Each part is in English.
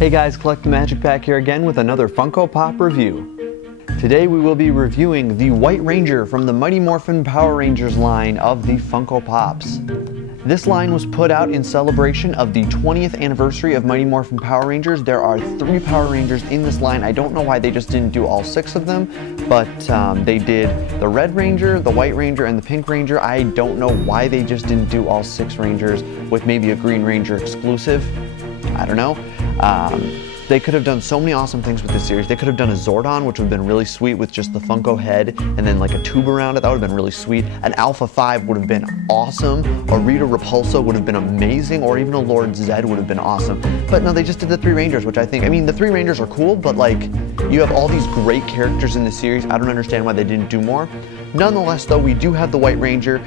Hey guys, Collect the Magic back here again with another Funko Pop review. Today we will be reviewing the White Ranger from the Mighty Morphin Power Rangers line of the Funko Pops. This line was put out in celebration of the 20th anniversary of Mighty Morphin Power Rangers. There are 3 Power Rangers in this line. I don't know why they just didn't do all 6 of them, but they did the Red Ranger, the White Ranger, and the Pink Ranger. I don't know why they just didn't do all 6 Rangers with maybe a Green Ranger exclusive. I don't know. They could have done so many awesome things with this series. They could have done a Zordon, which would have been really sweet with just the Funko head and then like a tube around it. That would have been really sweet. An Alpha 5 would have been awesome. A Rita Repulsa would have been amazing, or even a Lord Zed would have been awesome. But no, they just did the 3 Rangers, which I mean, the 3 Rangers are cool, but like, you have all these great characters in the series. I don't understand why they didn't do more. Nonetheless, though, we do have the White Ranger.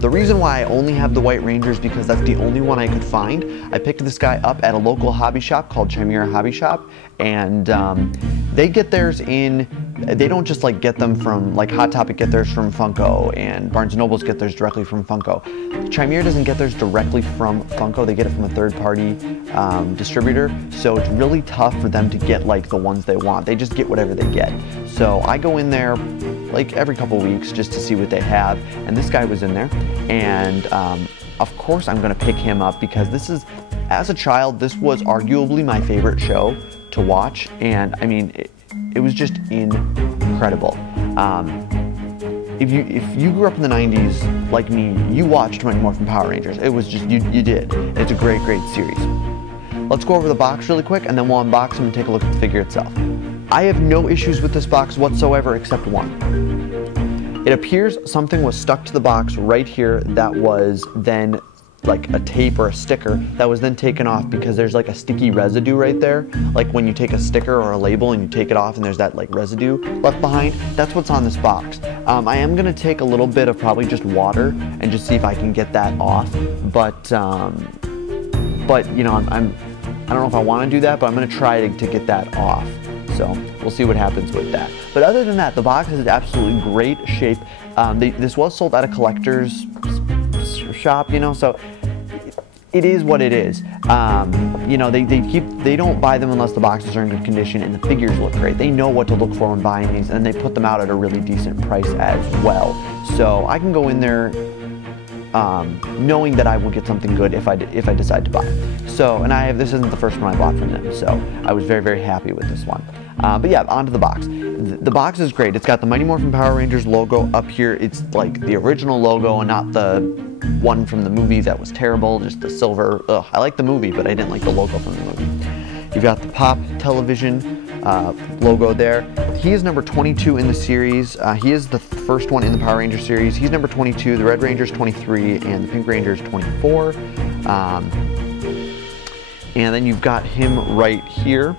The reason why I only have the White Ranger is because that's the only one I could find. I picked this guy up at a local hobby shop called Chimera Hobby Shop, and they get theirs in, they don't just like get them from, like Hot Topic get theirs from Funko, and Barnes & Nobles get theirs directly from Funko. Chimera doesn't get theirs directly from Funko, they get it from a third-party distributor, so it's really tough for them to get like the ones they want. They just get whatever they get. So I go in there like every couple weeks just to see what they have, and this guy was in there, and of course I'm gonna pick him up because this is, as a child, this was arguably my favorite show to watch, and I mean, it was just incredible. If you grew up in the 90s like me, you watched Mighty Morphin Power Rangers. It was just, you did. It's a great, great series. Let's go over the box really quick, and then we'll unbox him and take a look at the figure itself. I have no issues with this box whatsoever except one. It appears something was stuck to the box right here that was then like a tape or a sticker that was then taken off because there's like a sticky residue right there. Like when you take a sticker or a label and you take it off and there's that like residue left behind, that's what's on this box. I am gonna take a little bit of probably just water and just see if I can get that off, but you know, I don't know if I want to do that, but I'm gonna try to get that off. So we'll see what happens with that. But other than that, the box is in absolutely great shape. This was sold at a collector's shop, you know, so it is what it is. You know, they don't buy them unless the boxes are in good condition and the figures look great. They know what to look for when buying these, and they put them out at a really decent price as well. So I can go in there knowing that I will get something good if I decide to buy. So, and this isn't the first one I bought from them, so I was very, very happy with this one. But yeah, onto the box. The box is great. It's got the Mighty Morphin Power Rangers logo up here. It's like the original logo and not the one from the movie that was terrible, just the silver. Ugh, I like the movie, but I didn't like the logo from the movie. You've got the Pop Television logo there. He is number 22 in the series. He is the first one in the Power Ranger series. He's number 22, the Red Ranger's 23, and the Pink Ranger's 24. And then you've got him right here.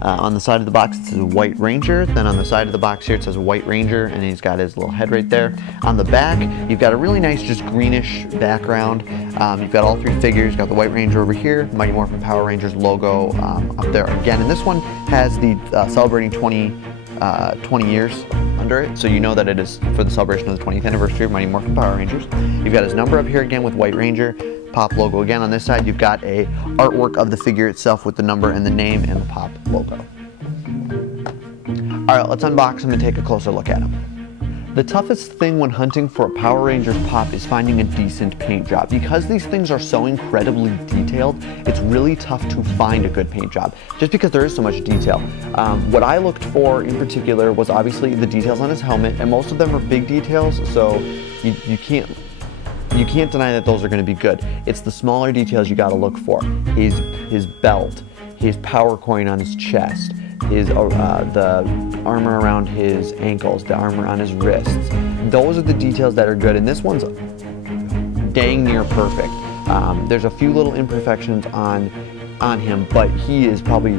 On the side of the box it says White Ranger, then on the side of the box here it says White Ranger, and he's got his little head right there. On the back, you've got a really nice just greenish background. You've got all 3 figures. You've got the White Ranger over here, Mighty Morphin Power Rangers logo up there again, and this one has the celebrating 20 years under it, so you know that it is for the celebration of the 20th anniversary of Mighty Morphin Power Rangers. You've got his number up here again with White Ranger, Pop logo again. On this side you've got a artwork of the figure itself with the number and the name and the Pop logo. Alright, let's unbox him and take a closer look at him. The toughest thing when hunting for a Power Rangers Pop is finding a decent paint job. Because these things are so incredibly detailed, it's really tough to find a good paint job, just because there is so much detail. What I looked for in particular was obviously the details on his helmet, and most of them are big details, so you can't deny that those are going to be good. It's the smaller details you got to look for. His belt, his power coin on his chest, the armor around his ankles, the armor on his wrists. Those are the details that are good, and this one's dang near perfect. There's a few little imperfections on him, but he is probably,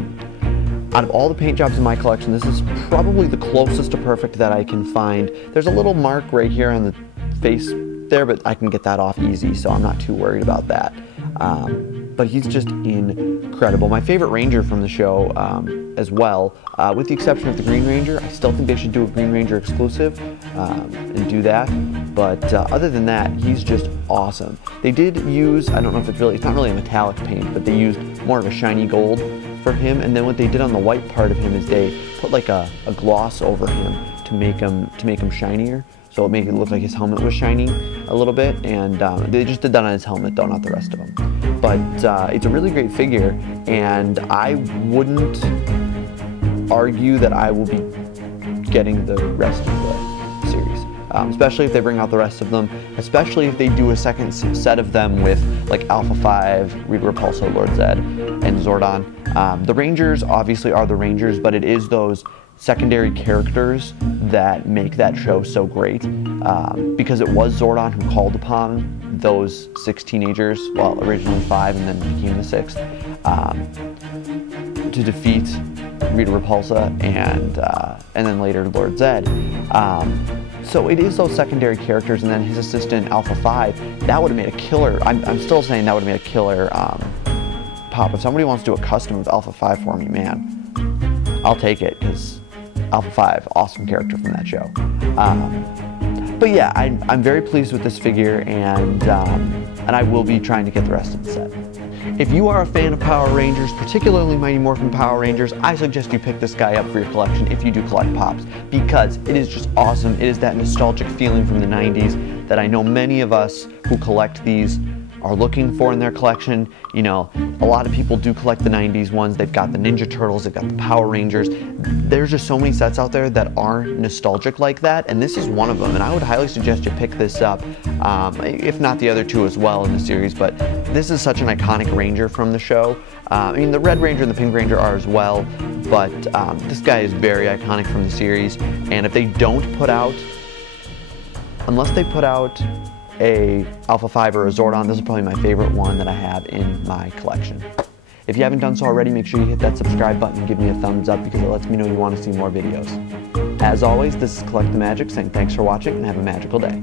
out of all the paint jobs in my collection, this is probably the closest to perfect that I can find. There's a little mark right here on the face there, but I can get that off easy, so I'm not too worried about that. But he's just incredible. My favorite Ranger from the show as well, with the exception of the Green Ranger. I still think they should do a Green Ranger exclusive and do that. But other than that, he's just awesome. They did use, I don't know if it's not really a metallic paint, but they used more of a shiny gold for him, and then what they did on the white part of him is they put like a gloss over him to make him shinier. So it made it look like his helmet was shining a little bit, and they just did that on his helmet though, not the rest of him. But it's a really great figure, and I wouldn't argue that I will be getting the rest of the series. Especially if they bring out the rest of them, especially if they do a second set of them with like Alpha 5, Rita Repulsa, Lord Zed, and Zordon. The Rangers obviously are the Rangers, but it is those secondary characters that make that show so great, because it was Zordon who called upon those 6 teenagers, well, originally 5 and then became the 6th, to defeat Rita Repulsa and then later Lord Zed. So it is those secondary characters, and then his assistant Alpha 5, that would have made a killer, I'm still saying that would have made a killer pop. If somebody wants to do a custom of Alpha 5 for me, man, I'll take it, because Alpha 5, awesome character from that show. But yeah, I'm very pleased with this figure, and I will be trying to get the rest of the set. If you are a fan of Power Rangers, particularly Mighty Morphin Power Rangers, I suggest you pick this guy up for your collection if you do collect Pops, because it is just awesome. It is that nostalgic feeling from the 90s that I know many of us who collect these are looking for in their collection. You know, a lot of people do collect the 90s ones. They've got the Ninja Turtles, they've got the Power Rangers. There's just so many sets out there that are nostalgic like that, and this is one of them, and I would highly suggest you pick this up, if not the other 2 as well in the series, but this is such an iconic Ranger from the show. I mean, the Red Ranger and the Pink Ranger are as well, but this guy is very iconic from the series, and if they don't put out, unless they put out a Alpha 5 or a Zordon, this is probably my favorite one that I have in my collection. If you haven't done so already, make sure you hit that subscribe button and give me a thumbs up, because it lets me know you want to see more videos. As always, this is Collect the Magic saying thanks for watching and have a magical day.